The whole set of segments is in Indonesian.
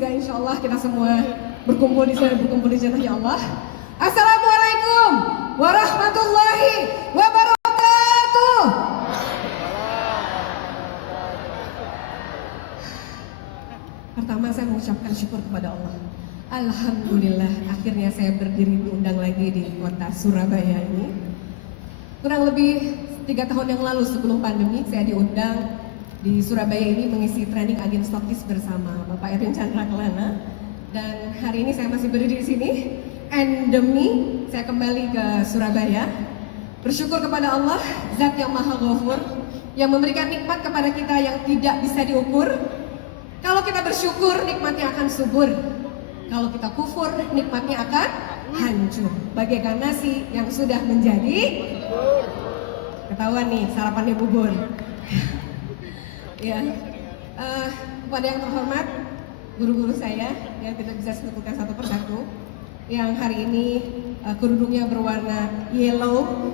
surga insya Allah kita semua berkumpul di sana ya Allah. Assalamualaikum warahmatullahi wabarakatuh. Pertama saya mengucapkan syukur kepada Allah. Alhamdulillah akhirnya saya berdiri diundang lagi di kota Surabaya ini. Kurang lebih 3 tahun yang lalu sebelum pandemi saya diundang di Surabaya ini mengisi training agen stokis bersama Bapak Erwin Chandra Kelana. Dan hari ini saya masih berdiri di sini. Endemi saya kembali ke Surabaya. Bersyukur kepada Allah, Zat yang Maha Ghafur, yang memberikan nikmat kepada kita yang tidak bisa diukur. Kalau kita bersyukur, nikmatnya akan subur. Kalau kita kufur, nikmatnya akan hancur. Bagaikan nasi yang sudah menjadi ketahuan nih sarapannya bubur. Ya, kepada yang terhormat guru-guru saya yang tidak bisa sebutkan satu persatu, yang hari ini kerudungnya berwarna yellow.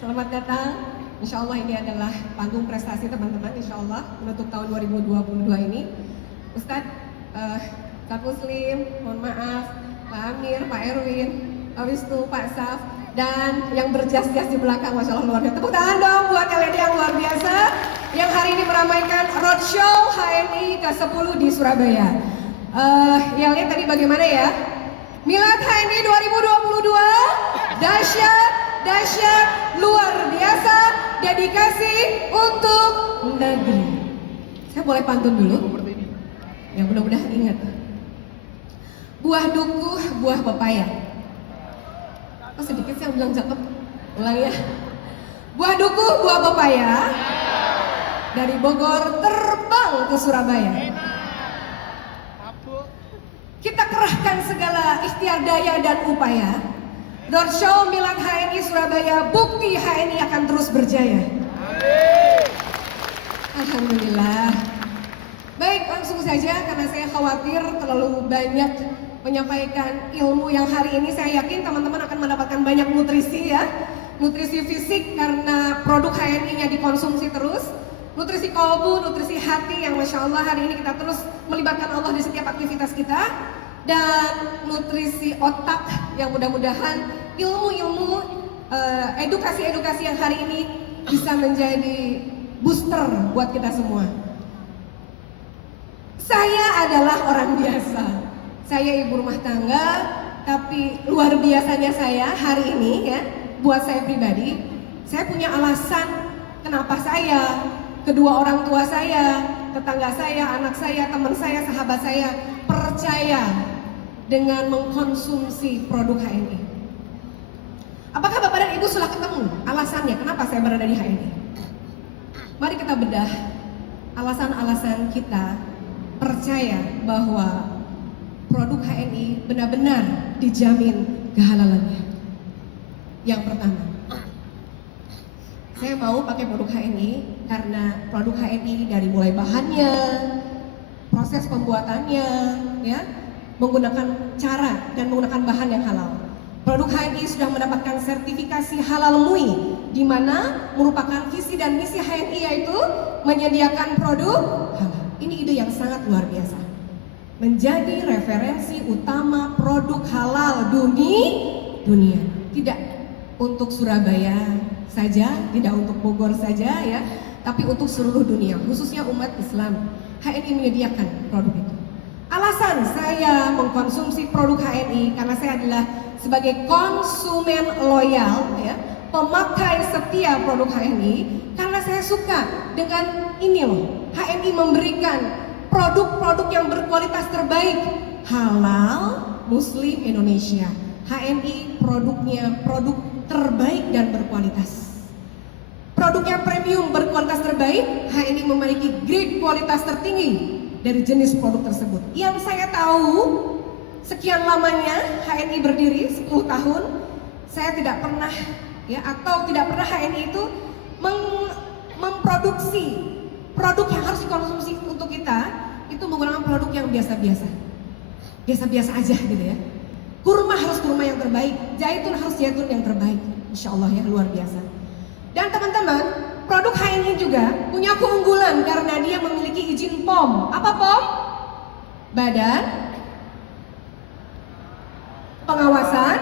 Selamat datang. Insya Allah ini adalah panggung prestasi teman-teman. Insya Allah menutup tahun 2022 ini. Ustadz, Ustadz Muslim, mohon maaf, Pak Amir, Pak Erwin, Pak Wisnu, Pak Saf, dan yang berjas-jas di belakang, Masya Allah luar biasa. Tepuk tangan dong buat kalian yang luar biasa yang hari ini meramaikan roadshow HNI ke-10 di Surabaya. Yang lihat tadi bagaimana ya? Milad HNI 2022, dahsyat, luar biasa, dedikasi untuk negeri. Saya boleh pantun dulu? Ya mudah-mudahan ingat. Buah duku, buah pepaya. Oh sedikit saya bilang cakep. Ulang ya. Buah duku, buah pepaya. Dari Bogor terbang ke Surabaya. Kita kerahkan segala ikhtiar daya dan upaya. Roadshow Milad HNI Surabaya, bukti HNI akan terus berjaya. Alhamdulillah. Baik, langsung saja karena saya khawatir terlalu banyak menyampaikan ilmu yang hari ini. Saya yakin teman-teman akan mendapatkan banyak nutrisi ya. Nutrisi fisik karena produk HNI-nya dikonsumsi terus. Nutrisi kolbu, nutrisi hati yang Masya Allah hari ini kita terus melibatkan Allah di setiap aktivitas kita. Dan nutrisi otak yang mudah-mudahan ilmu-ilmu edukasi-edukasi yang hari ini bisa menjadi booster buat kita semua. Saya adalah orang biasa. Saya ibu rumah tangga, tapi luar biasanya saya hari ini ya, buat saya pribadi, saya punya alasan kenapa saya, kedua orang tua saya, tetangga saya, anak saya, teman saya, sahabat saya percaya dengan mengkonsumsi produk HNI. Apakah Bapak dan Ibu sudah ketemu alasannya kenapa saya berada di HNI? Mari kita bedah alasan-alasan kita percaya bahwa produk HNI benar-benar dijamin kehalalannya. Yang pertama, saya mau pakai produk HNI karena produk HNI dari mulai bahannya, proses pembuatannya, ya, menggunakan cara dan menggunakan bahan yang halal. Produk HNI sudah mendapatkan sertifikasi halal MUI, di mana merupakan visi dan misi HNI yaitu menyediakan produk halal. Ini ide yang sangat luar biasa. Menjadi referensi utama produk halal dunia. Tidak untuk Surabaya saja, tidak untuk Bogor saja ya, tapi untuk seluruh dunia, khususnya umat Islam. HNI menyediakan produk itu. Alasan saya mengkonsumsi produk HNI karena saya adalah sebagai konsumen loyal ya, pemakai setia produk HNI, karena saya suka dengan ini loh, HNI memberikan produk-produk yang berkualitas terbaik, halal, muslim Indonesia. HNI produknya produk terbaik dan berkualitas. Produknya premium berkualitas terbaik, HNI memiliki grade kualitas tertinggi dari jenis produk tersebut. Yang saya tahu, sekian lamanya HNI berdiri 10 tahun, saya tidak pernah ya, atau tidak pernah HNI itu memproduksi produk yang harus dikonsumsi untuk kita itu menggunakan produk yang biasa-biasa aja gitu ya. Kurma harus kurma yang terbaik, zaitun harus zaitun yang terbaik, insya Allah ya, luar biasa. Dan teman-teman, produk HNI juga punya keunggulan karena dia memiliki izin POM. Apa POM? Badan Pengawasan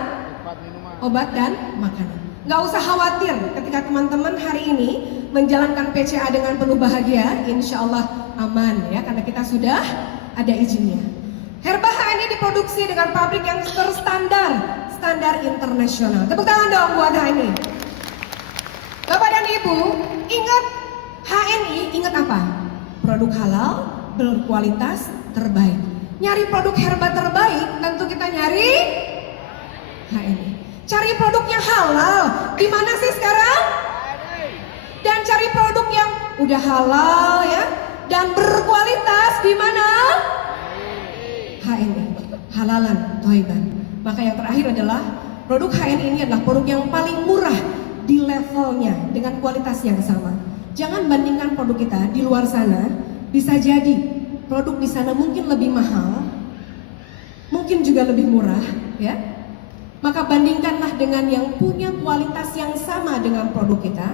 Obat dan Makanan. Nggak usah khawatir ketika teman-teman hari ini menjalankan PCA dengan penuh bahagia, insya Allah aman ya, karena kita sudah ada izinnya. Herba HNI diproduksi dengan pabrik yang terstandar, standar internasional. Tepuk tangan dong buat HNI. Bapak dan Ibu, ingat HNI, ingat apa? Produk halal, berkualitas, terbaik. Nyari produk herba terbaik, tentu kita nyari HNI. Cari produk yang halal, di mana sih sekarang? Dan cari produk yang udah halal ya, dan berkualitas di mana? HNI, halalan, thayyiban. Maka yang terakhir adalah produk HNI ini adalah produk yang paling murah di levelnya dengan kualitas yang sama. Jangan bandingkan produk kita di luar sana, bisa jadi produk di sana mungkin lebih mahal, mungkin juga lebih murah, ya. Maka bandingkanlah dengan yang punya kualitas yang sama dengan produk kita,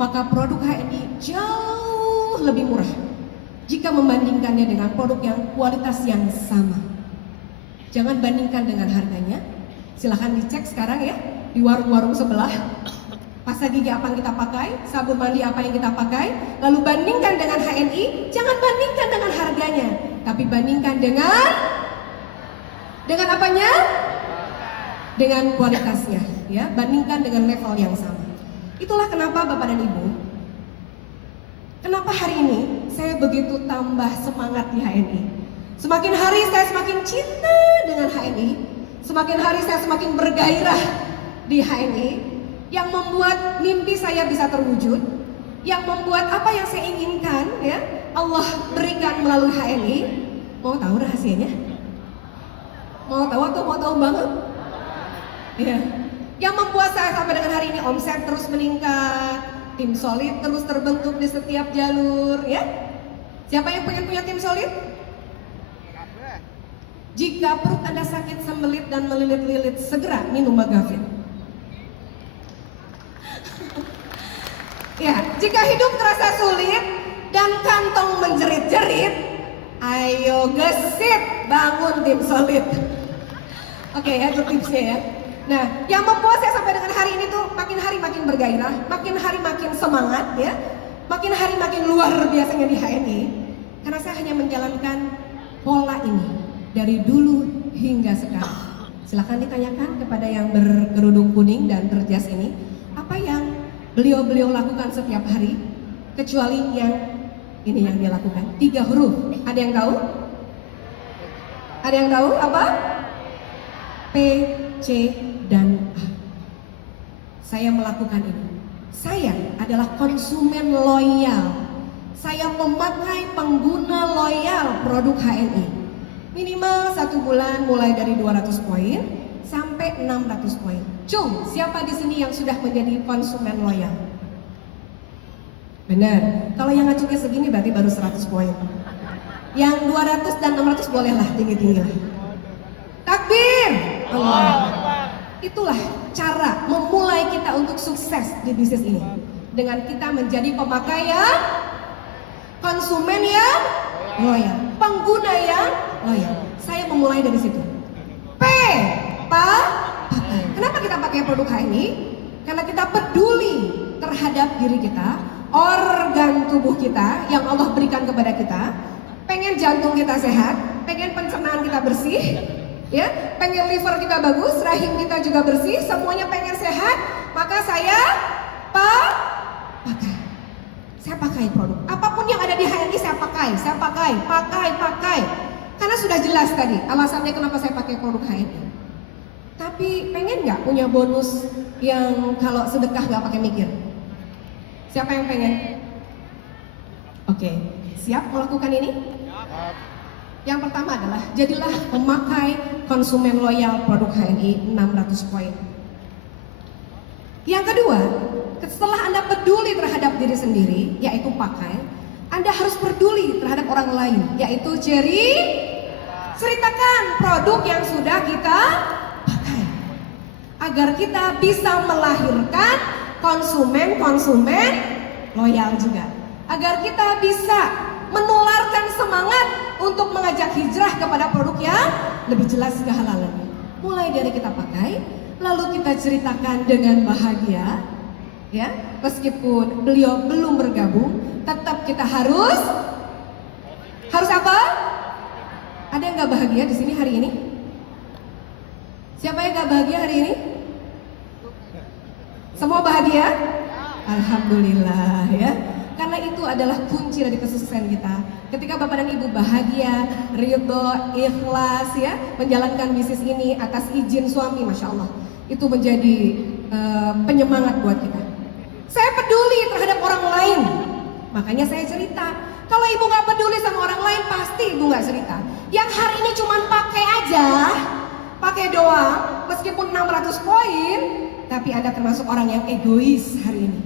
maka produk HNI jauh lebih murah jika membandingkannya dengan produk yang kualitas yang sama. Jangan bandingkan dengan harganya. Silahkan dicek sekarang ya di warung-warung sebelah. Pasta gigi apa yang kita pakai, sabun mandi apa yang kita pakai, lalu bandingkan dengan HNI. Jangan bandingkan dengan harganya, tapi bandingkan dengan apanya? Dengan kualitasnya, ya. Bandingkan dengan level yang sama. Itulah kenapa Bapak dan Ibu, kenapa hari ini saya begitu tambah semangat di HNI. Semakin hari saya semakin cinta dengan HNI, semakin hari saya semakin bergairah di HNI, yang membuat mimpi saya bisa terwujud, yang membuat apa yang saya inginkan ya Allah berikan melalui HNI. Mau tahu rahasianya? Mau tahu atau mau tahu banget? Ya. Yang membuat saya sampai dengan hari ini omset terus meningkat, tim solid terus terbentuk di setiap jalur ya. Siapa yang pengen punya tim solid? Jika perut Anda sakit, sembelit dan melilit-lilit, segera minum Magavit. Ya, jika hidup terasa sulit dan kantong menjerit-jerit, ayo gesit, bangun tim solid. Oke ya, itu tipsnya ya. Nah, yang membuat saya sampai dengan hari ini tuh makin hari makin bergairah, makin hari makin semangat ya, makin hari makin luar biasanya di HNI, karena saya hanya menjalankan pola ini dari dulu hingga sekarang. Silakan ditanyakan kepada yang berkerudung kuning dan berjas ini, apa yang beliau lakukan setiap hari, kecuali yang ini yang dia lakukan. 3 huruf. Ada yang tahu? Ada yang tahu apa? P, C, dan A. Saya melakukan ini. Saya adalah konsumen loyal. Saya pemakai pengguna loyal produk HNI. Minimal 1 bulan mulai dari 200 poin sampai 600 poin. Cung, siapa di sini yang sudah menjadi konsumen loyal? Benar. Kalau yang ngacungnya segini berarti baru 100 poin. Yang 200 dan 600 bolehlah tinggi-tinggi lah. Takbir. Allah. Itulah cara memulai kita untuk sukses di bisnis ini. Dengan kita menjadi pemakai yang konsumen yang loyal, pengguna yang loyal. Saya memulai dari situ. P, pakai. Kenapa kita pakai produk HNI? Karena kita peduli terhadap diri kita, organ tubuh kita yang Allah berikan kepada kita. Pengen jantung kita sehat, pengen pencernaan kita bersih, ya, pengen liver kita bagus, rahim kita juga bersih, semuanya pengen sehat. Maka saya pakai. Saya pakai produk. Apapun yang ada di HNI saya pakai. Karena sudah jelas tadi alasannya kenapa saya pakai produk HNI. Tapi pengen nggak punya bonus yang kalau sedekah nggak pakai mikir? Siapa yang pengen? Oke, siap melakukan ini? Yang pertama adalah jadilah pemakai konsumen loyal produk HNI 600 poin. Yang kedua, setelah Anda peduli terhadap diri sendiri, yaitu pakai, Anda harus peduli terhadap orang lain, yaitu ceritakan produk yang sudah kita pakai, agar kita bisa melahirkan konsumen loyal juga, agar kita bisa menularkan semangat untuk mengajak hijrah kepada produk yang lebih jelas kehalalannya. Mulai dari kita pakai, lalu kita ceritakan dengan bahagia, ya, meskipun beliau belum bergabung, tetap kita harus apa? Ada yang nggak bahagia di sini hari ini? Siapa yang nggak bahagia hari ini? Semua bahagia? Alhamdulillah, ya. Karena itu adalah kunci dari kesuksesan kita. Ketika Bapak dan Ibu bahagia, ridho, ikhlas, ya, menjalankan bisnis ini atas izin suami, Masya Allah, itu menjadi penyemangat buat kita. Saya peduli terhadap orang lain, makanya saya cerita. Kalau ibu nggak peduli sama orang lain, pasti ibu nggak cerita. Yang hari ini cuma pakai aja, pakai doang, meskipun 600 poin, tapi Anda termasuk orang yang egois hari ini.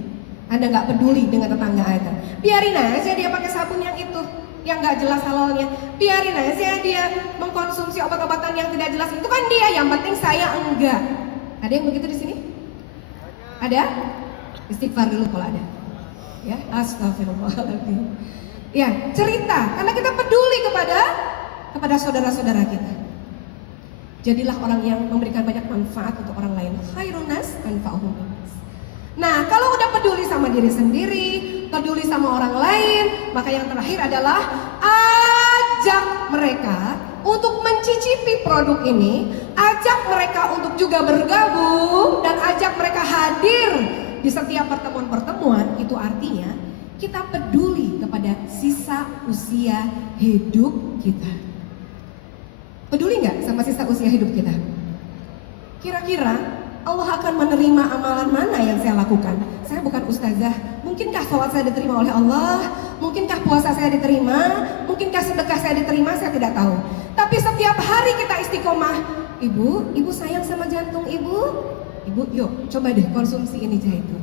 Anda nggak peduli dengan tetangga Anda. Biarin aja dia pakai sabun yang itu, yang nggak jelas halalnya. Biarin aja dia mengkonsumsi obat-obatan yang tidak jelas. Itu kan dia, yang penting saya enggak. Ada yang begitu di sini? Ada? Istighfar dulu kalau ada. Ya, astagfirullahaladzim. Ya, cerita, karena kita peduli kepada saudara-saudara kita. Jadilah orang yang memberikan banyak manfaat untuk orang lain. Khairun nas anfa'uhum linnas. Nah, kalau udah peduli sama diri sendiri, peduli sama orang lain, maka yang terakhir adalah ajak mereka untuk mencicipi produk ini, ajak mereka untuk juga bergabung, dan ajak mereka hadir di setiap pertemuan-pertemuan. Itu artinya kita peduli kepada sisa usia hidup kita. Peduli nggak sama sisa usia hidup kita? Kira-kira Allah akan menerima amalan mana yang saya lakukan? Saya bukan ustazah. Mungkinkah sholat saya diterima oleh Allah? Mungkinkah puasa saya diterima? Mungkinkah sedekah saya diterima? Saya tidak tahu. Tapi setiap hari kita istiqomah. Ibu sayang sama jantung ibu. Ibu, yuk coba deh konsumsi ini zaitun.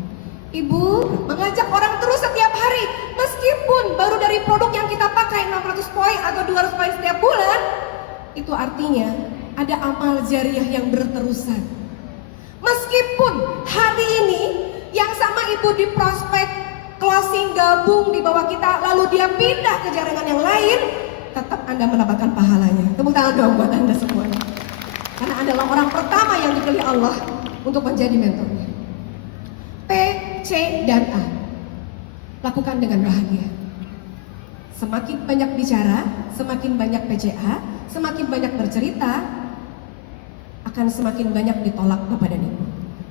Ibu mengajak orang terus setiap hari, meskipun baru dari produk yang kita pakai 600 poin atau 200 poin setiap bulan, itu artinya ada amal jariah yang berterusan. Meskipun hari ini yang sama ibu di prospek closing gabung di bawah kita, lalu dia pindah ke jaringan yang lain, tetap Anda mendapatkan pahalanya. Tepuk tangan dong buat Anda semuanya. Karena adalah orang pertama yang dipilih Allah untuk menjadi mentornya. P, C, dan A. Lakukan dengan bahagia. Semakin banyak bicara, semakin banyak PCA, semakin banyak bercerita, akan semakin banyak ditolak Bapak dan Ibu.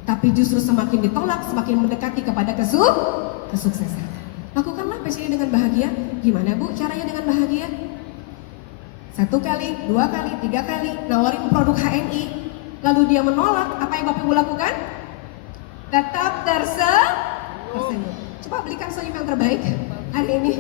Tapi justru semakin ditolak, semakin mendekati kepada kesuksesan. Lakukanlah PCA dengan bahagia. Gimana Bu caranya dengan bahagia? 1 kali, 2 kali, 3 kali nawarin produk HNI, lalu dia menolak, apa yang Bapak Ibu lakukan? Tetap tersenyum. Coba belikan senyum yang terbaik hari ini.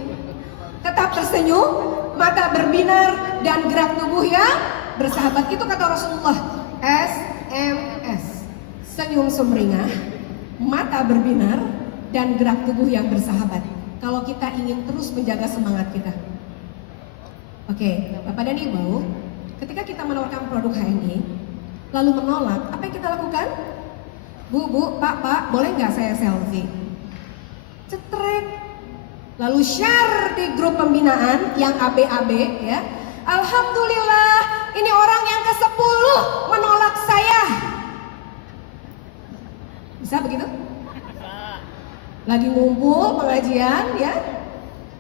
Tetap tersenyum, mata berbinar, dan gerak tubuh yang bersahabat. Itu kata Rasulullah. SMS, senyum sumringah, mata berbinar, dan gerak tubuh yang bersahabat. Kalau kita ingin terus menjaga semangat kita. Oke, Bapak dan Ibu, ketika kita menawarkan produk HNI, lalu menolak, apa yang kita lakukan? Bu, Pak, boleh nggak saya selfie? Cetrek, lalu share di grup pembinaan yang AB, ya. Alhamdulillah, ini orang yang ke-10 menolak saya. Bisa begitu? Lagi ngumpul pengajian, ya.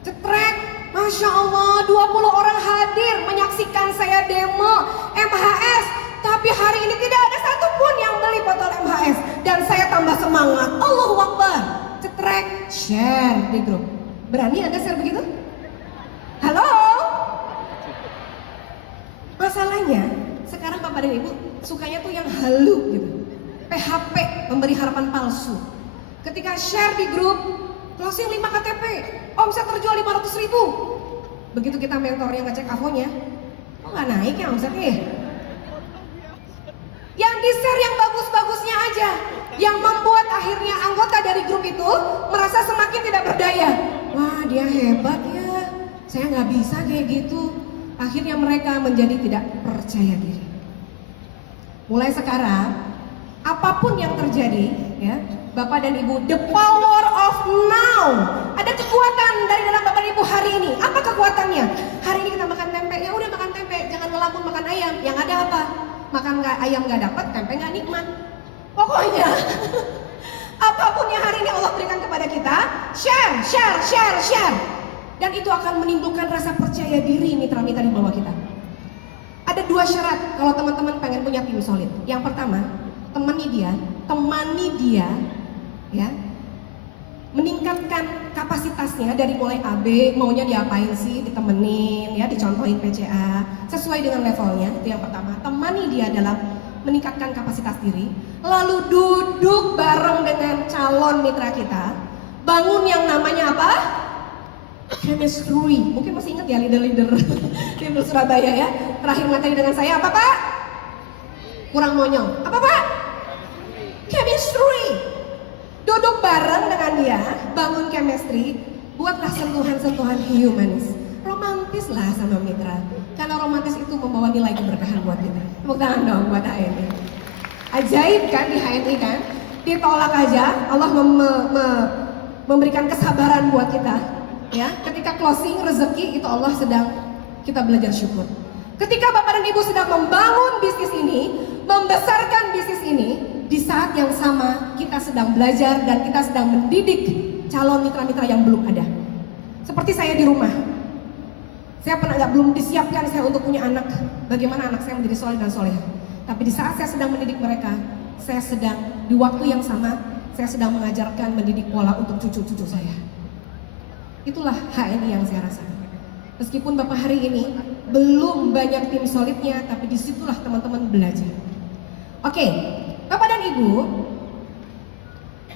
Cetrek, Masya Allah, 20 orang hadir menyaksikan saya demo MHS. Tapi hari ini tidak ada satupun yang beli botol MHS. Dan saya tambah semangat. Allahu Akbar. Cetrek, share di grup. Berani Anda share begitu? Halo? Masalahnya, sekarang Bapak dan Ibu sukanya tuh yang halu gitu. PHP, memberi harapan palsu. Ketika share di grup, closing 5 KTP, omset terjual 500.000. Begitu kita mentornya ngecek AVO-nya, kok nggak naik ya omsetnya ya? Yang di-share yang bagus-bagusnya aja, yang membuat akhirnya anggota dari grup itu merasa semakin tidak berdaya. Wah, dia hebat ya, saya nggak bisa kayak gitu. Akhirnya mereka menjadi tidak percaya diri. Mulai sekarang, apapun yang terjadi, ya, Bapak dan Ibu, the power of now. Ada kekuatan dari dalam Bapak Ibu hari ini. Apa kekuatannya? Hari ini kita makan tempe, ya udah makan tempe, jangan ngelamun makan ayam. Yang ada apa? Makan ayam nggak dapat, tempe nggak nikmat. Pokoknya apapun yang hari ini Allah berikan kepada kita, share. Dan itu akan menimbulkan rasa percaya diri mitra-mitra di bawah kita. Ada 2 syarat kalau teman-teman pengen punya tim solid. Yang pertama, temani dia, ya, meningkatkan kapasitasnya dari mulai AB, maunya diapain sih, ditemenin, ya, dicontohin PCA, sesuai dengan levelnya. Itu yang pertama. Temani dia dalam meningkatkan kapasitas diri, lalu duduk bareng dengan calon mitra kita, bangun yang namanya apa? Chemistry. Mungkin masih ingat ya leader-leader tim Surabaya ya. Terakhir materi dengan saya apa Pak? Kurang monyong. Apa Pak? Chemistry. Duduk bareng dengan dia, bangun chemistry, buatlah sentuhan-sentuhan humanis. Romantis lah sama mitra. Karena romantis itu membawa nilai keberkahan buat kita. Tepuk tangan dong buat HNI. Ajaib kan di HNI kan? Ditolak aja, Allah memberikan kesabaran buat kita. Ya, ketika closing rezeki itu Allah sedang kita belajar syukur. Ketika Bapak dan Ibu sedang membangun bisnis ini, membesarkan bisnis ini, di saat yang sama kita sedang belajar dan kita sedang mendidik calon mitra-mitra yang belum ada. Seperti saya di rumah, saya belum disiapkan saya untuk punya anak. Bagaimana anak saya menjadi soleh dan soleha. Tapi di saat saya sedang mendidik mereka, saya sedang di waktu yang sama saya sedang mengajarkan mendidik pola untuk cucu-cucu saya. Itulah HNI yang saya rasakan. Meskipun Bapak hari ini belum banyak tim solidnya, tapi disitulah teman-teman belajar. Oke, Bapak dan Ibu,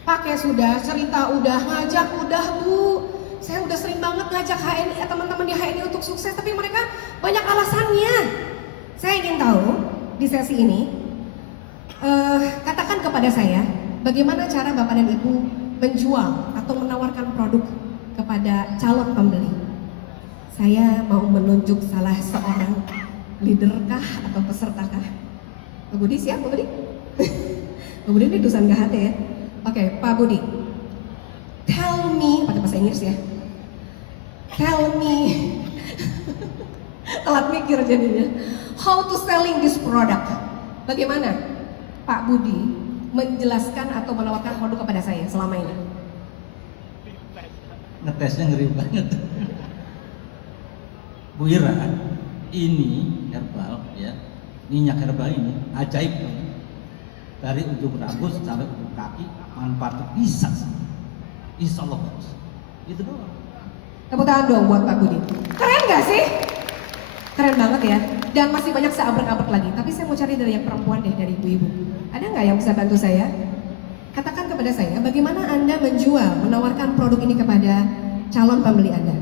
pakai sudah, cerita udah, ngajak udah Bu. Saya udah sering banget ngajak HNI, teman-teman di HNI untuk sukses, tapi mereka banyak alasannya. Saya ingin tahu di sesi ini, katakan kepada saya, bagaimana cara Bapak dan Ibu menjual atau menawarkan produk kepada calon pembeli. Saya mau menunjuk salah seorang leader kah atau peserta kah? Pak Budi siap Pak Budi? Pak Budi ini dusan GHT ya? Oke, Pak Budi, tell me, pakai bahasa Inggris ya, tell me, telat mikir jadinya, how to selling this product. Bagaimana Pak Budi menjelaskan atau menawarkan produk kepada saya selama ini? Ngetesnya ngeri banget. Bu Ira, ini herbal ya, minyak herbal ini ajaib. Dari ujung rambut sampai ujung kaki manfaatnya bisa. Insya Allah bagus. Itu doang. Tepuk tangan dong buat Pak Budi. Keren gak sih? Keren banget ya. Dan masih banyak seabrek-abrek lagi. Tapi saya mau cari dari yang perempuan deh, dari ibu-ibu. Ada nggak yang bisa bantu saya? Katakan kepada saya, bagaimana Anda menjual, menawarkan produk ini kepada calon pembeli Anda?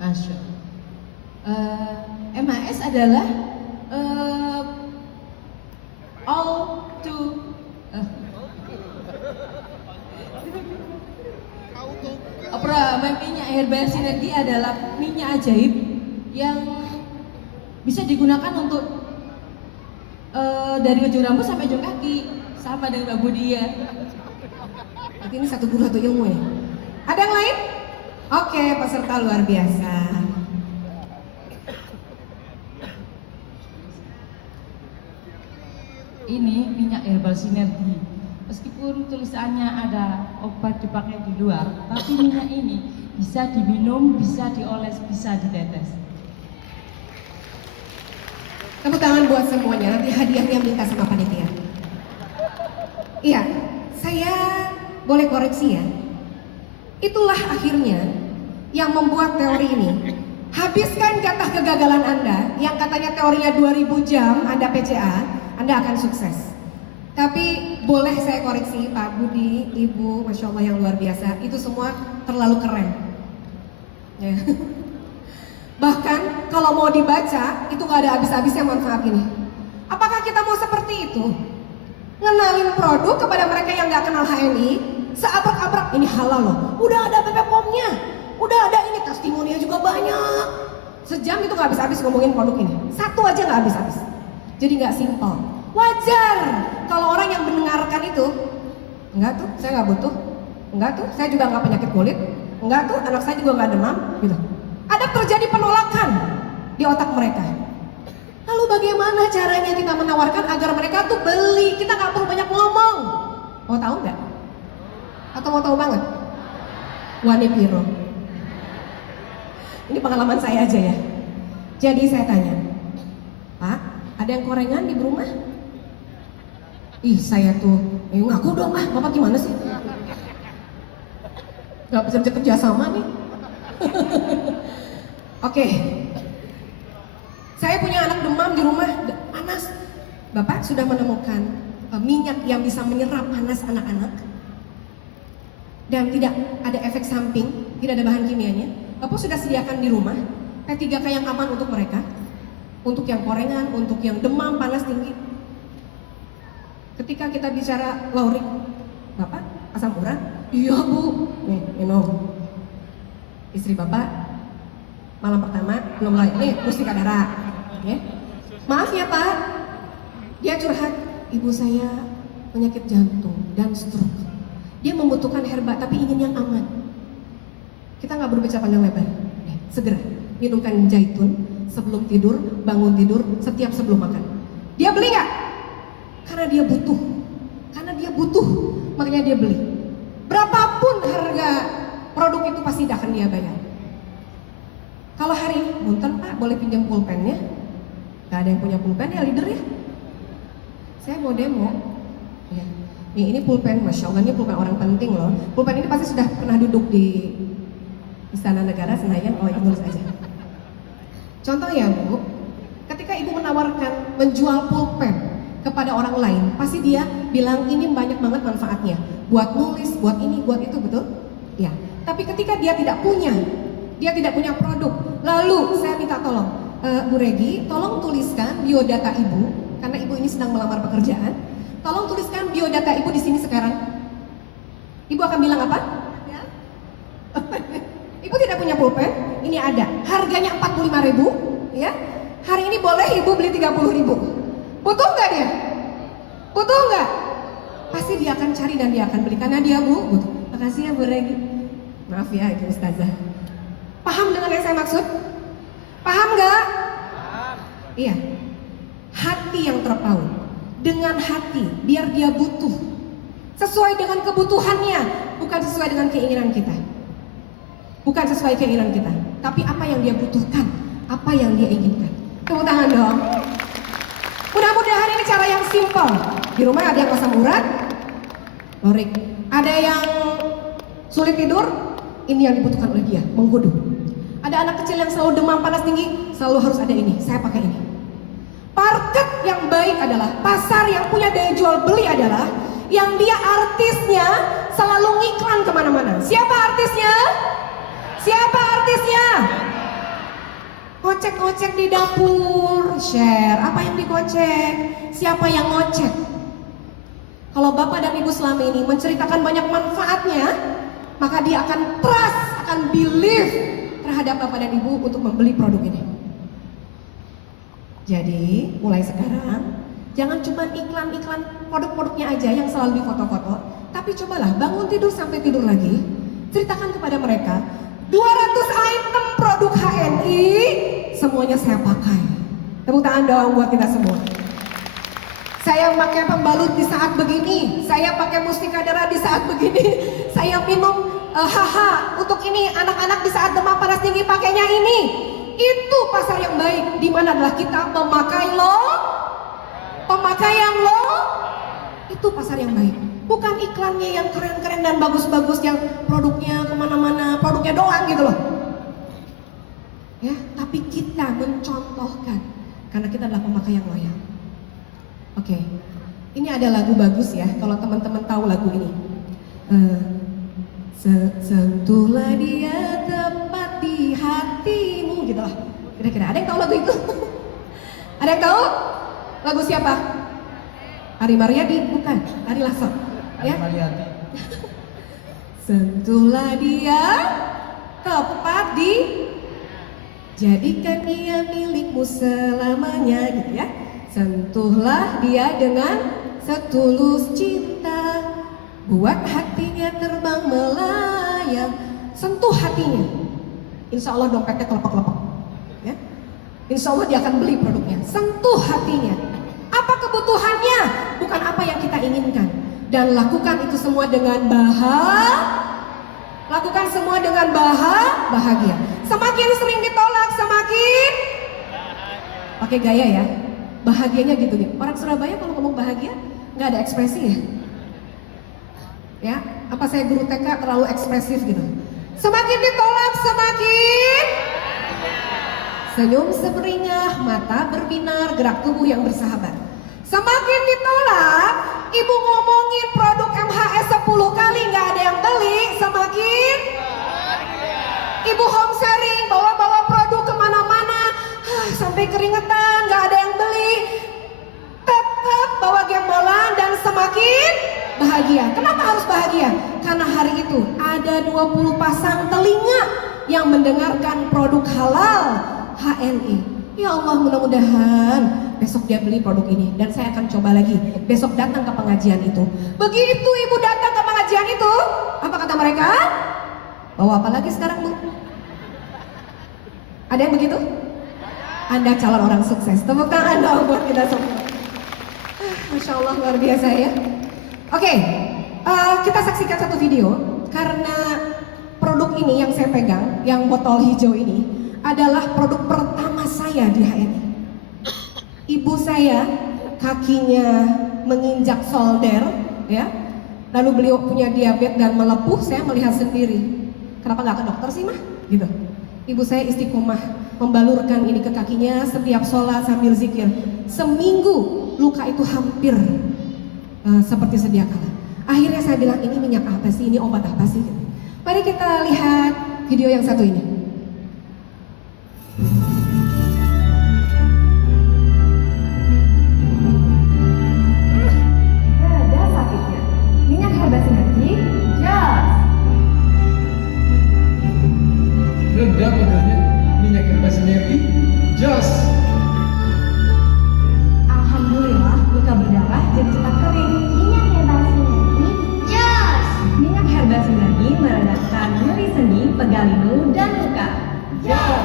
Masya MAS adalah all to minyak herbal sinergi adalah minyak ajaib yang bisa digunakan untuk dari ujung rambut sampai ujung kaki, sama dengan Mbak Budi ya. Berarti ini satu guru satu ilmu ya. Ada yang lain? Oke, peserta luar biasa. Ini minyak herbal sinergi. Meskipun tulisannya ada obat dipakai di luar, tapi minyak ini bisa diminum, bisa dioles, bisa ditetes. Tepuk tangan buat semuanya, nanti hadiahnya minta sama panitia. Iya, saya boleh koreksi ya. Itulah akhirnya yang membuat teori ini. Habiskan jatah kegagalan Anda, yang katanya teorinya 2000 jam Anda PCA, Anda akan sukses. Tapi boleh saya koreksi Pak Budi, Ibu, Masya Allah yang luar biasa, itu semua terlalu keren ya. Bahkan kalau mau dibaca, itu gak ada habis-habisnya manfaat ini. Apakah kita mau seperti itu? Ngenalin produk kepada mereka yang gak kenal HNI, seabrek-abrek, ini halal loh, udah ada BPOM-nya, udah ada ini, testimoninya juga banyak. Sejam itu gak habis-habis ngomongin produk ini, satu aja gak habis-habis. Jadi gak simpel. Wajar kalau orang yang mendengarkan itu, enggak tuh, saya nggak butuh, enggak tuh, saya juga nggak penyakit kulit, enggak tuh, anak saya juga nggak demam, gitu. Ada terjadi penolakan di otak mereka. Lalu bagaimana caranya kita menawarkan agar mereka tuh beli? Kita nggak perlu banyak ngomong. Mau tahu nggak? Atau mau tahu banget? One Piro. Ini pengalaman saya aja ya. Jadi saya tanya, Pak, ada yang korengan di rumah? Ih, saya tuh, ngaku dong, Bapak gimana sih? Gak bisa kerja sama nih. Oke. Saya punya anak demam di rumah, panas. Bapak sudah menemukan minyak yang bisa menyerap panas anak-anak dan tidak ada efek samping, tidak ada bahan kimianya. Bapak sudah sediakan di rumah P3K yang aman untuk mereka, untuk yang korengan, untuk yang demam panas tinggi. Ketika kita bicara laurik, Bapak asam urat, iya Bu, nih minum. Istri Bapak malam pertama belum mulai, nih mustika darah, ya. Maaf ya Pak, dia curhat, ibu saya penyakit jantung dan stroke. Dia membutuhkan herba tapi ingin yang aman. Kita nggak berbicara panjang lebar, segera minumkan zaitun sebelum tidur, bangun tidur, setiap sebelum makan. Dia beli nggak? Karena dia butuh, makanya dia beli. Berapapun harga produk itu pasti akan dia bayar. Kalau hari ini, punten Pak, boleh pinjam pulpennya? Gak ada yang punya pulpen ya, leader ya? Saya mau demo. Ya. Ini pulpen, Masya Allah, ini pulpen orang penting loh. Pulpen ini pasti sudah pernah duduk di Istana Negara, Senayan, oh itu tulis aja. Contoh ya Bu, ketika ibu menawarkan menjual pulpen kepada orang lain, pasti dia bilang ini banyak banget manfaatnya, buat nulis, buat ini, buat itu, betul? Ya. Tapi ketika dia tidak punya produk, lalu saya minta tolong, Bu Regi, tolong tuliskan biodata ibu, karena ibu ini sedang melamar pekerjaan. Tolong tuliskan biodata ibu di sini sekarang. Ibu akan bilang apa? Ya. Ibu tidak punya pulpen, ini ada, harganya 45.000, ya. Hari ini boleh ibu beli 30.000. Butuh nggak dia? Butuh nggak? Pasti dia akan cari dan dia akan beli karena dia butuh. Makasih ya Bu Regi. Maaf ya itu Ustazah. Paham dengan yang saya maksud? Paham nggak? Paham. Iya. Hati yang terpaut. Dengan hati, biar dia butuh. Sesuai dengan kebutuhannya, bukan sesuai dengan keinginan kita. Bukan sesuai keinginan kita, tapi apa yang dia butuhkan, apa yang dia inginkan. Tepuk tangan dong. Mudah-mudahan ini cara yang simpel. Di rumah ada yang asam urat, lorik. Ada yang sulit tidur, ini yang dibutuhkan oleh dia, menggoda. Ada anak kecil yang selalu demam panas tinggi, selalu harus ada ini, saya pakai ini. Market yang baik adalah, pasar yang punya daya jual beli adalah yang dia artisnya selalu ngiklan kemana-mana. Siapa artisnya? Siapa artisnya? Ngocek-ngocek di dapur, share. Apa yang digocek? Siapa yang ngocek? Kalau Bapak dan Ibu selama ini menceritakan banyak manfaatnya, maka dia akan trust, akan believe terhadap Bapak dan Ibu untuk membeli produk ini. Jadi mulai sekarang jangan cuma iklan-iklan produk-produknya aja yang selalu di foto-foto, tapi cobalah bangun tidur sampai tidur lagi, ceritakan kepada mereka 200 item produk HNI semuanya saya pakai. Tepuk tangan dong buat kita semua. Saya pakai pembalut di saat begini, saya pakai mustika darah di saat begini, saya minum HH untuk ini, anak-anak di saat demam panas tinggi pakainya ini. Itu pasar yang baik, di mana adalah kita memakai pemakaian itu pasar yang baik. Bukan iklannya yang keren-keren dan bagus-bagus, yang produknya kemana-mana, produknya doang gitu loh. Ya, tapi kita mencontohkan, karena kita adalah pemakai yang loyal. Oke, ini ada lagu bagus ya, kalau teman-teman tahu lagu ini. Sentuhlah dia tepat di hatimu, gitu lah. Kira-kira ada yang tahu lagu itu? Ada yang tahu? Lagu siapa? Ari Mariadi? Bukan, Ari Lasso. Ya? Mariadi. Sentuhlah dia tepat jadikan dia milikmu selamanya, gitu ya. Sentuhlah dia dengan setulus cinta, buat hatinya terbang melayang. Sentuh hatinya, insya Allah dompetnya kelepek-kelepek ya. Insya Allah dia akan beli produknya. Sentuh hatinya. Apa kebutuhannya? Bukan apa yang kita inginkan. Dan lakukan itu semua dengan lakukan semua dengan bahagia. Semakin sering ditolak, semakin pakai gaya ya. Bahagianya gitu nih. Orang Surabaya kalau ngomong bahagia nggak ada ekspresi ya. Ya, apa saya guru TK terlalu ekspresif gitu. Semakin ditolak, semakin senyum semeringah, mata berbinar, gerak tubuh yang bersahabat. Semakin ditolak, ibu ngomongin produk MHS 10 kali nggak ada yang beli, semakin ibu home sharing, bawa-bawa produk kemana-mana, sampai keringetan, nggak ada yang beli, tetap bawa gembolan dan semakin bahagia. Kenapa harus bahagia? Karena hari itu ada 20 pasang telinga yang mendengarkan produk halal HNI. Ya Allah, mudah-mudahan besok dia beli produk ini dan saya akan coba lagi besok datang ke pengajian itu. Begitu ibu datang ke pengajian itu, apa kata mereka? Bawa apa lagi sekarang Bu? Ada yang begitu? Anda calon orang sukses. Tepuk tangan dong buat kita semua. Masya Allah, luar biasa ya. Oke, kita saksikan satu video karena produk ini yang saya pegang, yang botol hijau ini adalah produk pertama saya di HNI. Ibu saya kakinya menginjak solder, ya. Lalu beliau punya diabetes dan melepuh, saya melihat sendiri. Kenapa nggak ke dokter sih mah? Gitu. Ibu saya istiqomah membalurkan ini ke kakinya setiap sholat sambil zikir. Seminggu luka itu hampir seperti sedia kala. Akhirnya saya bilang, ini minyak apa sih? Ini obat apa sih? Mari kita lihat video yang satu ini. Ada sakitnya. Minyak Herba Sinergi, Just. Reda pegangnya minyak Herba Sinergi, Just. Alhamdulillah, luka berdarah jadi cepat kering. Minyak Herba Sinergi, Jos. Minyak Herba Sinergi meredakan nyeri sendi, pegal linu, dan luka. Jos.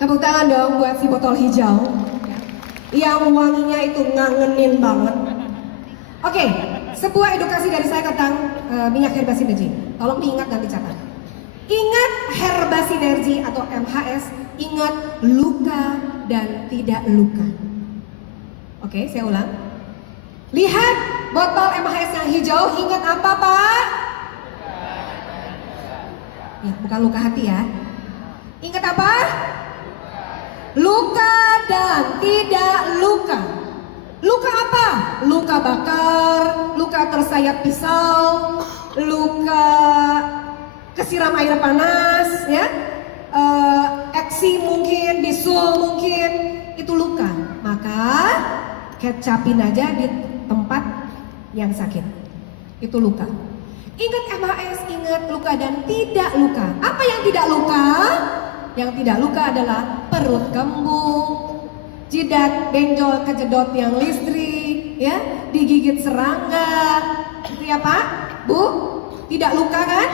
Tepuk tangan dong buat si botol hijau yang wanginya itu ngangenin banget. Oke, sebuah edukasi dari saya tentang minyak Herba Sinergi. Tolong diingat dan dicatat. Ingat Herba Sinergi atau MHS, ingat luka dan tidak luka. Oke, saya ulang. Lihat botol MHS yang hijau, ingat apa Pak? Ya, bukan luka hati ya. Ingat apa? Luka dan tidak luka. Luka apa? Luka bakar, luka tersayat pisau, luka kesiram air panas, ya, eksi mungkin, bisul mungkin, itu luka. Maka kecapin aja di tempat yang sakit. Itu luka. Ingat MHS, ingat luka dan tidak luka. Apa yang tidak luka? Yang tidak luka adalah perut kembung, jidat benjol kejedot yang listrik, ya, digigit serangga. Itu ya Pak, Bu, tidak luka kan?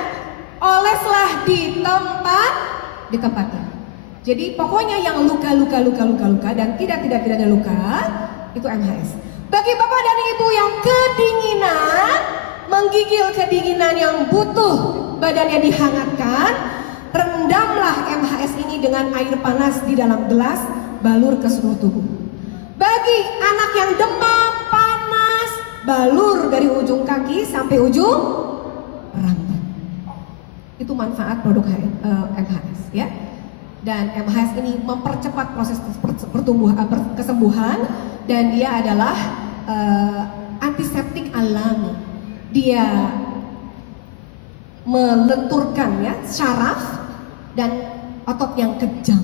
Oleslah di tempatnya. Jadi pokoknya yang luka dan tidak ada luka itu MHS. Bagi Bapak dan Ibu yang kedinginan, menggigil kedinginan yang butuh badannya dihangatkan, rendamlah MHS ini dengan air panas di dalam gelas, balur ke seluruh tubuh. Bagi anak yang demam, panas, balur dari ujung kaki sampai ujung rambut. Itu manfaat produk MHS ya. Dan MHS ini mempercepat proses kesembuhan dan dia adalah antiseptik alami. Dia melenturkan ya syaraf dan otot yang kejang.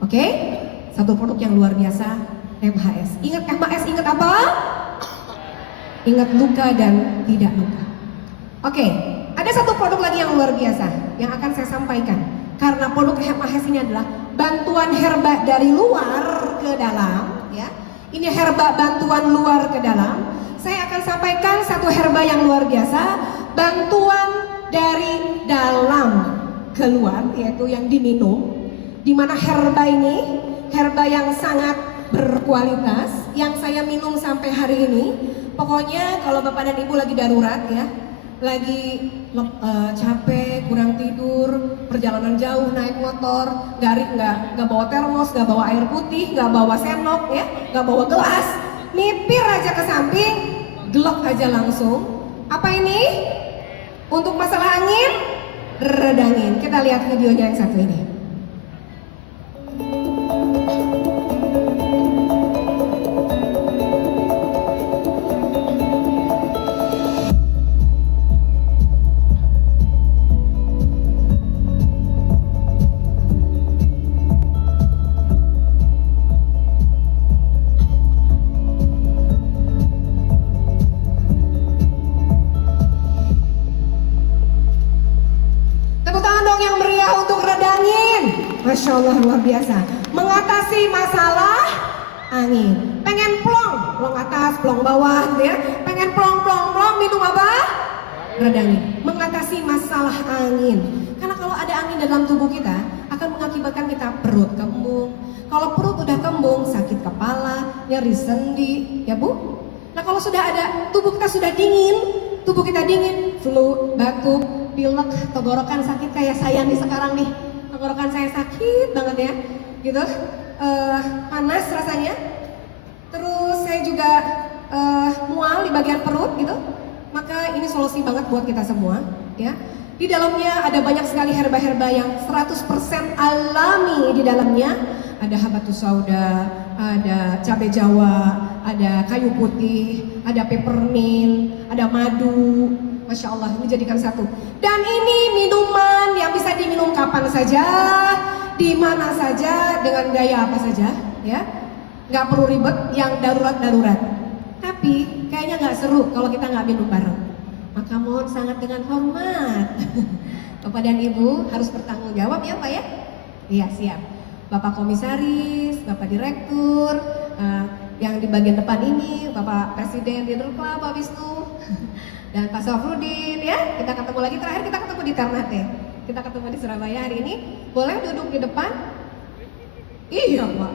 Oke? Satu produk yang luar biasa, MHS. Ingat MHS, ingat apa? Ingat luka dan tidak luka. Oke, ada satu produk lagi yang luar biasa yang akan saya sampaikan. Karena produk MHS ini adalah bantuan herba dari luar ke dalam, ya. Ini herba bantuan luar ke dalam. Saya akan sampaikan satu herba yang luar biasa, bantuan dari dalam keluar, yaitu yang diminum. Di mana herba ini, herba yang sangat berkualitas, yang saya minum sampai hari ini. Pokoknya kalau Bapak dan Ibu lagi darurat ya, lagi capek, kurang tidur, perjalanan jauh naik motor, nggak bawa termos, nggak bawa air putih, nggak bawa sendok ya, nggak bawa gelas, nipir aja ke samping, glok aja langsung. Apa ini? Untuk masalah angin, redangin. Kita lihat videonya yang satu ini. Masya Allah, luar biasa. Mengatasi masalah angin. Pengen plong atas, plong bawah gitu ya. Pengen plong, minum apa? Redangin. Mengatasi masalah angin. Karena kalau ada angin dalam tubuh kita, akan mengakibatkan kita perut kembung. Kalau perut udah kembung, sakit kepala, nyeri sendi, ya Bu? Nah kalau sudah ada, tubuh kita sudah dingin, flu, batuk, pilek, tenggorokan sakit kayak saya nih sekarang nih. Tenggorokan saya sakit banget ya, gitu, panas rasanya. Terus saya juga mual di bagian perut gitu. Maka ini solusi banget buat kita semua, ya. Di dalamnya ada banyak sekali herba-herba yang 100% alami di dalamnya. Ada habatus sauda, ada cabai jawa, ada kayu putih, ada peppermint, ada madu. Masya Allah, ini jadikan satu. Dan ini minuman yang bisa diminum kapan saja, di mana saja, dengan gaya apa saja, ya. Nggak perlu ribet, yang darurat-darurat. Tapi kayaknya nggak seru kalau kita nggak minum bareng. Maka mohon sangat dengan hormat, Bapak dan Ibu harus bertanggung jawab ya Pak ya. Iya siap. Bapak Komisaris, Bapak Direktur, yang di bagian depan ini, Bapak Presiden Dinner Club, Pak Wisnu. Dan Pak Sofrudin ya, kita ketemu lagi, terakhir kita ketemu di Ternate. Kita ketemu di Surabaya hari ini. Boleh duduk di depan? Iya Pak.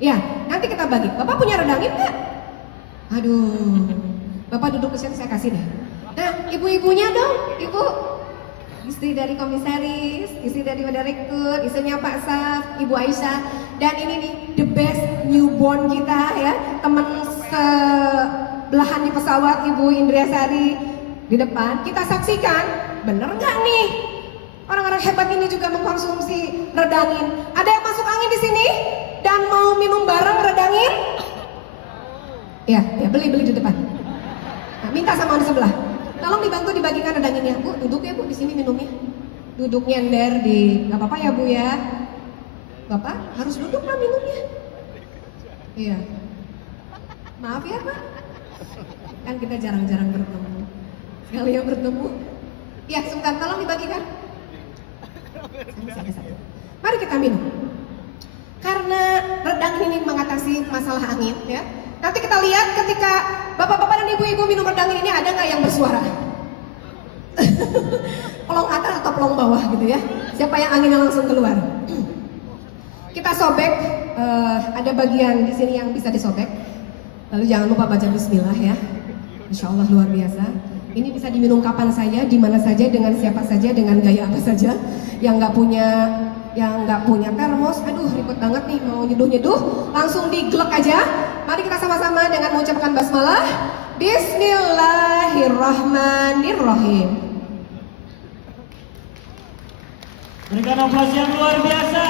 Ya, nanti kita bagi. Bapak punya redangin nggak? Aduh, Bapak duduk ke sini saya kasih deh. Nah, ibu-ibunya dong, ibu. Istri dari Komisaris, istri dari Direktur, istrinya Pak Saf, Ibu Aisyah. Dan ini nih, the best newborn kita ya, teman sebelahan di pesawat Ibu Indriasari di depan. Kita saksikan, bener nggak nih orang-orang hebat ini juga mengkonsumsi redangin. Ada yang masuk angin di sini dan mau minum bareng redangin? Ya beli di depan. Nah, minta sama di sebelah. Tolong dibantu dibagikan redanginnya, Bu. Duduk ya Bu di sini minumnya. Duduk nyender di, nggak apa-apa ya Bu ya. Bapak harus duduk lah minumnya. Iya. Maaf ya Pak. Kan kita jarang-jarang bertemu. Sekali yang bertemu. Ya sebentar, tolong dibagikan. Mari kita minum. Karena redang ini mengatasi masalah angin ya. Nanti kita lihat ketika bapak-bapak dan ibu-ibu minum redangin ini ada nggak yang bersuara? Pelong atas atau pelong bawah gitu ya? Siapa yang anginnya langsung keluar? Kita sobek, ada bagian di sini yang bisa disobek. Lalu jangan lupa baca Bismillah ya. Insya Allah luar biasa. Ini bisa diminum kapan saja, di mana saja, dengan siapa saja, dengan gaya apa saja. Yang nggak punya termos, aduh ribet banget nih mau nyeduh, langsung diglek aja. Mari kita sama-sama dengan mengucapkan basmalah. Bismillahirrahmanirrahim. Berikan ovasi yang luar biasa.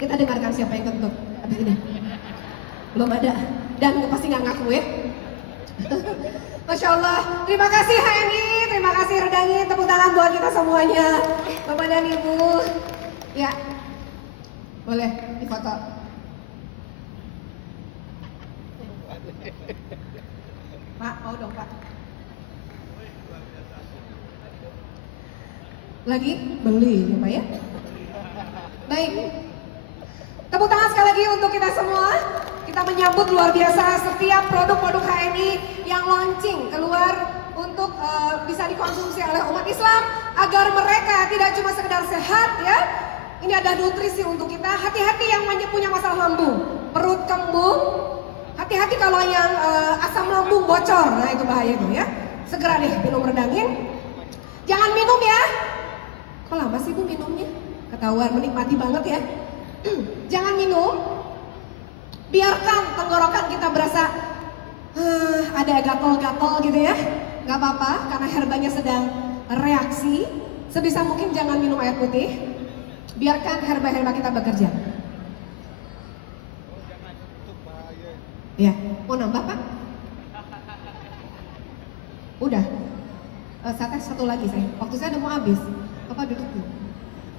Kita dengarkan siapa yang ketuk habis ini. Belum ada dan pasti nggak ngaku ya. Masya Allah, terima kasih HNI, terima kasih Redangin, tepuk tangan buat kita semuanya, Bapak dan Ibu. Ya, boleh difoto. Pak, mau dong Pak. Lagi beli ya Pak ya. Baik. Tepuk tangan sekali lagi untuk kita semua. Kita menyambut luar biasa setiap produk-produk HNI yang launching keluar untuk bisa dikonsumsi oleh umat Islam agar mereka tidak cuma sekedar sehat ya. Ini ada nutrisi untuk kita. Hati-hati yang punya masalah lambung, perut kembung. Hati-hati kalau yang asam lambung bocor. Nah itu bahaya tuh ya. Segera deh minum redangin. Jangan minum ya. Kok lama sih Bu minumnya? Ketahuan menikmati banget ya. Jangan minum. Biarkan tenggorokan kita berasa ada gatal-gatal gitu ya. Gak apa-apa karena herbanya sedang reaksi. Sebisa mungkin jangan minum air putih. Biarkan herba-herba kita bekerja. Ya, mau nambah Pak? Udah. Satu lagi saya. Waktu saya udah mau habis. Bapak duduk dulu.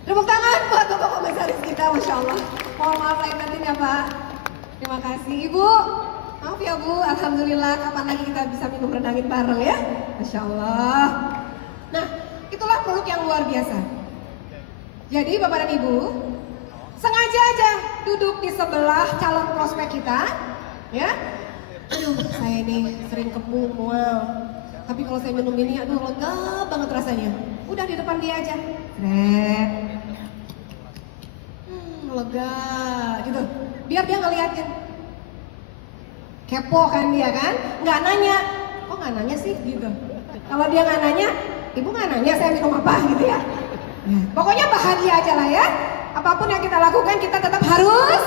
Tepuk tangan buat Bapak Komisaris kita, Masya Allah. Mohon maaf lahir batin ya Pak. Terima kasih Ibu. Maaf ya Bu, Alhamdulillah kapan lagi kita bisa minum redangin bareng ya. Masya Allah. Nah, itulah produk yang luar biasa. Jadi Bapak dan Ibu, sengaja aja duduk di sebelah calon prospek kita. Ya, aduh saya ini sering kembung, mual. Tapi kalau saya minum ini, aduh lega banget rasanya. Udah di depan dia aja, lega gitu. Biar dia ngeliatin. Kepo kan dia kan, nggak nanya. Kok nggak nanya sih gitu. Kalau dia nggak nanya, ibu nggak nanya saya minum apa gitu ya. Pokoknya bahagia aja lah ya. Apapun yang kita lakukan kita tetap harus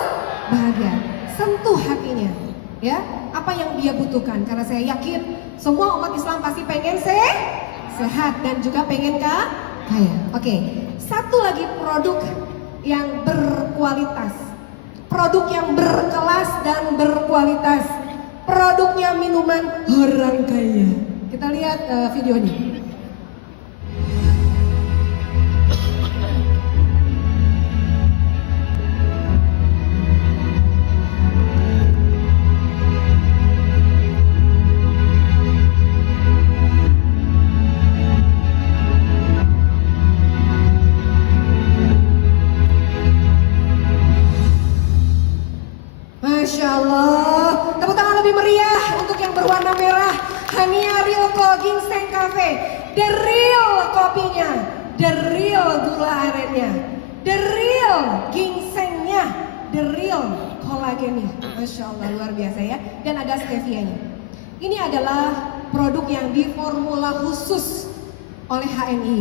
bahagia. Sentuh hatinya. Ya, apa yang dia butuhkan karena saya yakin semua umat Islam pasti pengen sehat dan juga pengen kaya. Oke, satu lagi produk yang berkualitas, produk yang berkelas dan berkualitas, produknya minuman orang kaya. Kita lihat videonya. Masya Allah, tepuk tangan lebih meriah untuk yang berwarna merah. Hania Rilko Ginseng Cafe, the real kopinya, the real gula arennya, the real ginsengnya, the real kolagennya. Masya Allah luar biasa ya. Dan ada stevianya. Ini adalah produk yang diformula khusus oleh HNI.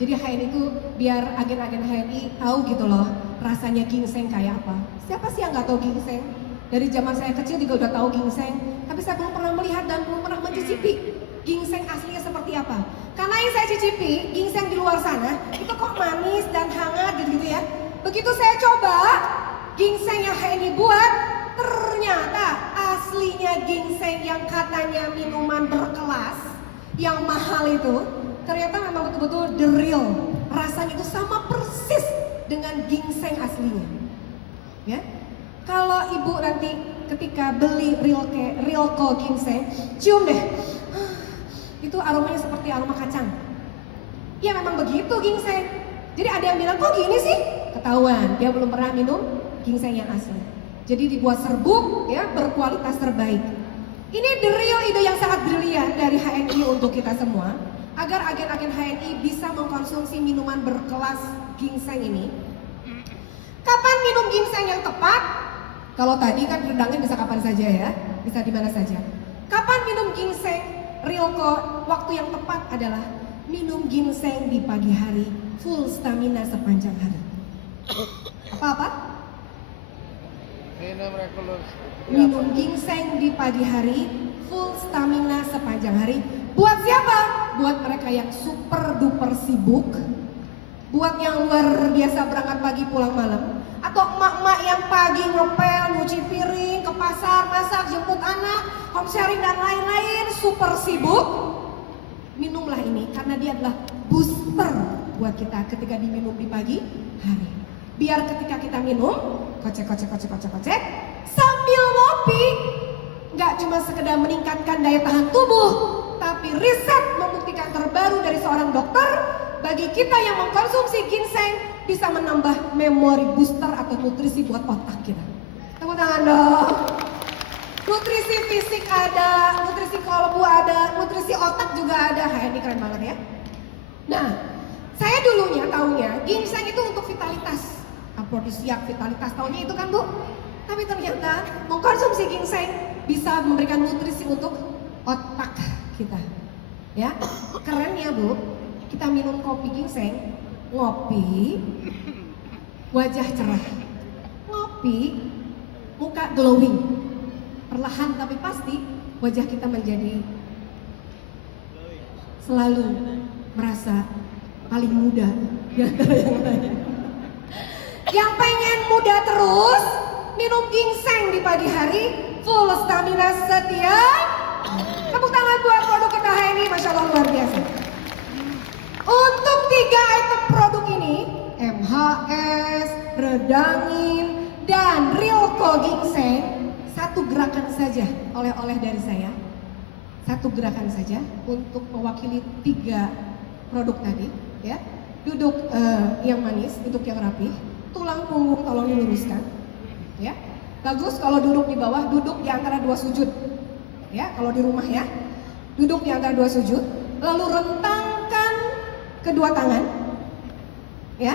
Jadi HNI itu biar agen-agen HNI tahu gitu loh rasanya ginseng kayak apa. Siapa sih yang nggak tahu ginseng? Dari zaman saya kecil juga udah tahu ginseng, tapi saya belum pernah melihat dan belum pernah mencicipi ginseng aslinya seperti apa. Karena yang saya cicipi ginseng di luar sana itu kok manis dan hangat gitu ya. Begitu saya coba ginseng yang HNI buat, ternyata aslinya ginseng yang katanya minuman berkelas, yang mahal itu, ternyata memang betul-betul the real. Rasanya itu sama persis dengan ginseng aslinya. Ya, kalau ibu nanti ketika beli Rilko ginseng, cium deh, itu aromanya seperti aroma kacang. Ya memang begitu ginseng. Jadi ada yang bilang kok gini sih? Ketahuan dia belum pernah minum ginseng yang asli. Jadi dibuat serbuk ya berkualitas terbaik. Ini the real ide yang sangat brilian dari HNI untuk kita semua agar agen-agen HNI bisa mengkonsumsi minuman berkelas ginseng ini. Kapan minum ginseng yang tepat? Kalau tadi kan redangin bisa kapan saja ya, bisa di mana saja. Kapan minum ginseng Rilko? Waktu yang tepat adalah minum ginseng di pagi hari, full stamina sepanjang hari. Apa-apa? Minum ginseng di pagi hari, full stamina sepanjang hari. Buat siapa? Buat mereka yang super duper sibuk, buat yang luar biasa berangkat pagi pulang malam, atau emak-emak yang pagi ngepel, nyuci piring, ke pasar, masak, jemput anak, home sharing dan lain-lain, super sibuk. Minumlah ini karena dia adalah booster buat kita ketika diminum di pagi hari. Biar ketika kita minum, kocek sambil ngopi, nggak cuma sekedar meningkatkan daya tahan tubuh, tapi riset membuktikan terbaru dari seorang dokter, bagi kita yang mengkonsumsi ginseng bisa menambah memori booster atau nutrisi buat otak kita. Tepuk tangan dong. Nutrisi fisik ada, nutrisi kolbu ada, nutrisi otak juga ada. Ini keren banget ya. Nah, saya dulunya taunya ginseng itu untuk vitalitas, afrodisiak, vitalitas, taunya itu kan Bu. Tapi ternyata mengkonsumsi ginseng bisa memberikan nutrisi untuk otak kita. Ya, keren ya Bu. Kita minum kopi ginseng, ngopi, wajah cerah, ngopi, muka glowing. Perlahan tapi pasti wajah kita menjadi selalu merasa paling muda di antara yang lain. Yang pengen muda terus, minum ginseng di pagi hari, full stamina setiap. Tepuk tangan buat produk kita hari ini, Masya Allah luar biasa. Untuk 3 item produk ini, MHS, Redangin, dan Rilko Ginseng, satu gerakan saja oleh-oleh dari saya. Satu gerakan saja untuk mewakili 3 produk tadi, ya. Duduk yang manis, duduk yang rapi, tulang punggung tolong diluruskan, ya. Bagus kalau duduk di bawah, duduk di antara 2 sujud, ya. Kalau di rumah ya, duduk di antara 2 sujud, lalu rentangkan kedua tangan, ya.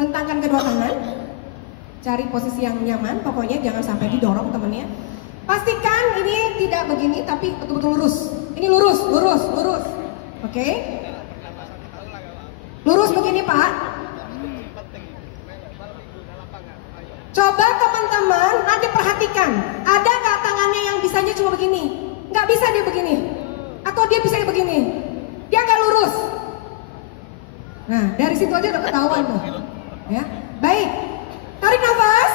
Rentangkan kedua tangan. Cari posisi yang nyaman, pokoknya jangan sampai didorong temennya. Pastikan ini tidak begini, tapi betul-betul lurus. Ini lurus, lurus, lurus. Oke? Lurus begini Pak. Coba teman-teman nanti perhatikan, ada nggak tangannya yang bisanya cuma begini? Nggak bisa dia begini. Atau dia bisa dia begini. Dia nggak lurus. Nah, dari situ aja udah ketahuan tuh. Ya, baik. Tarik nafas,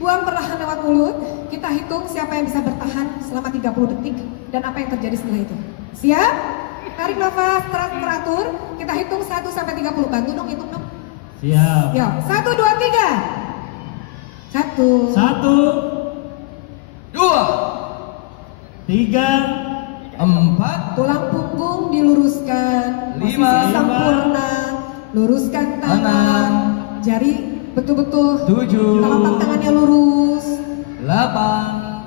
buang perlahan lewat mulut. Kita hitung siapa yang bisa bertahan selama 30 detik dan apa yang terjadi setelah itu. Siap? Tarik nafas teratur. Kita hitung 1 sampai 30. Bantu dong, hitung dong. Siap. Yuk, 1, 2, 3. 1, 2, 3, 4, tulang punggung diluruskan. Posisi 5, sempurna. Luruskan tangan. Jari betul-betul 7, telapak tangannya lurus. 8,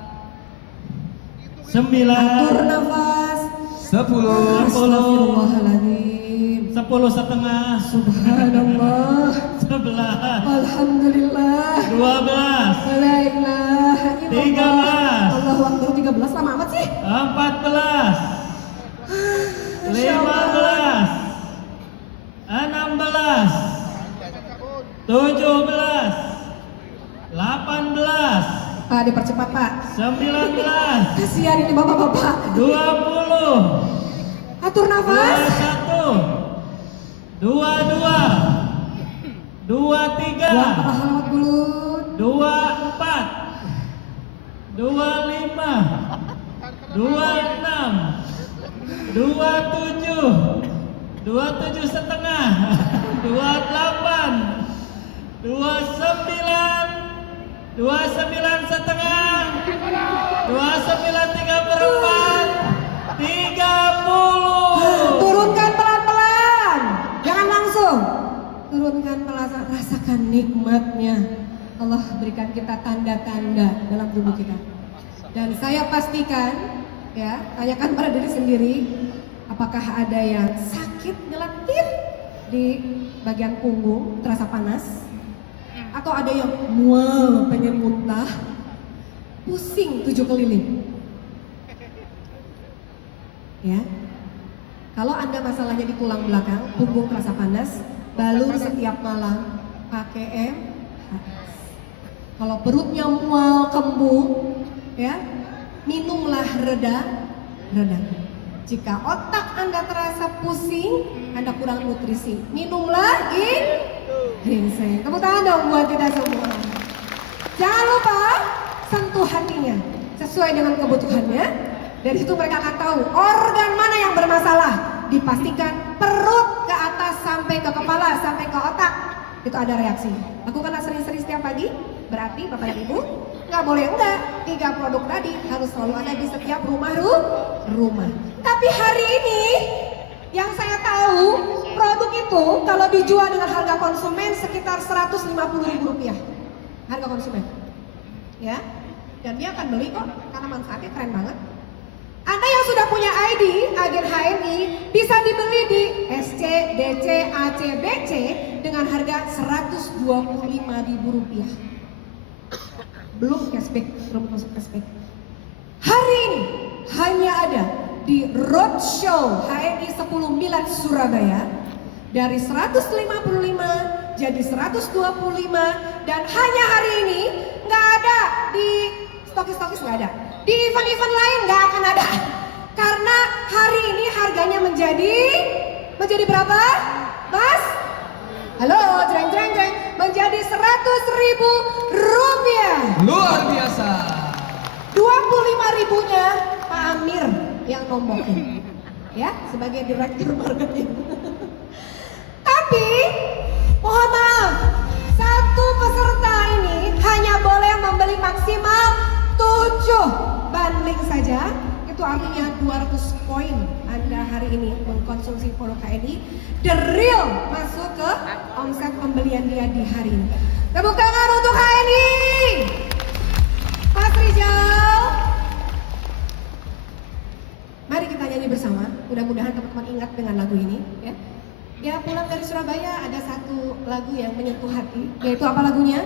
9, Atur nafas. 10, Astagfirullahaladzim. 10 setengah, Subhanallah. 11, Alhamdulillah. 12, La ilaha illallah. 13. Allahu Akbar. 13 lama amat sih. 14, 15, 16, 17, 18, Pak, dipercepat Pak. 19, Kasihan ini bapak-bapak. 20, Atur nafas. 21, 22, 23, Buang perlahan lewat mulut. 24, 25, 26, 27, 27 setengah, 28, 29, 29 setengah, 29 3/4, 30. Turunkan pelan-pelan. Jangan langsung. Turunkan pelan, rasakan nikmatnya. Allah berikan kita tanda-tanda dalam tubuh kita. Dan saya pastikan, ya, tanyakan pada diri sendiri, apakah ada yang sakit ngeletir di bagian punggung, terasa panas? Atau ada yang mual, pengen muntah, pusing 7 keliling? Ya, kalau Anda masalahnya di tulang belakang, punggung terasa panas, balur setiap malam pakai MHS. Kalau perutnya mual, kembung, ya, minumlah reda. Jika otak Anda terasa pusing, Anda kurang nutrisi, minumlah ginseng. Tepuk tangan dong buat kita semua. Jangan lupa sentuh hatinya sesuai dengan kebutuhannya. Dari situ mereka akan tahu organ mana yang bermasalah. Dipastikan perut ke atas sampai ke kepala, sampai ke otak. Itu ada reaksi. Lakukanlah sering-sering setiap pagi. Berarti Bapak dan Ibu nggak boleh enggak. 3 produk tadi harus selalu ada di setiap rumah. Tapi hari ini yang saya tahu dijual dengan harga konsumen sekitar Rp150.000 harga konsumen, ya. Dan dia akan beli kok karena manfaatnya keren banget. Anda yang sudah punya ID agen HMI bisa dibeli di SC, DC, AC, BC dengan harga Rp125.000. Belum cashback, belum masuk cashback. Hari ini hanya ada di Roadshow HMI 10 Milad Surabaya dari 155 jadi 125 dan hanya hari ini nggak ada di stokis-stokis, nggak ada di event-event lain, nggak akan ada karena hari ini harganya menjadi berapa, Mas? Halo, jreng jreng jreng, menjadi Rp100.000. Luar biasa. 25.000-nya Pak Amir yang nombokin, ya, sebagai direktur marketing. Tapi mohon maaf, satu peserta ini hanya boleh membeli maksimal 7 bundling saja. Itu artinya 200 poin Anda hari ini mengkonsumsi produk HNI. The real masuk ke omset pembelian dia di hari ini. Tepuk tangan untuk HNI. Mas Rizal, mari kita nyanyi bersama. Mudah-mudahan teman-teman ingat dengan lagu ini, ya. Ya, pulang dari Surabaya ada satu lagu yang menyentuh hati, yaitu apa lagunya?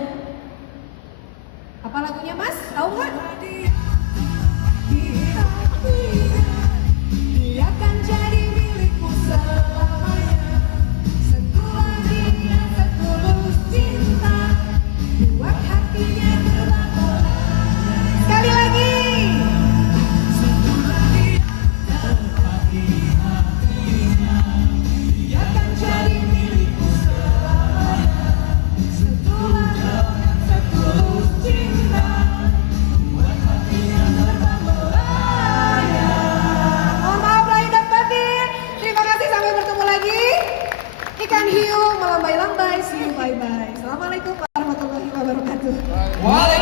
Apa lagunya, Mas? Tahu nggak? Dia akan jadi milikku selamanya. Sentuhan dia setulus cinta, buat hatinya berlapar. Sekali lagi. Ikan hiu melambai-lambai, see you, bye-bye. Assalamualaikum warahmatullahi wabarakatuh. Waalaikumsalam.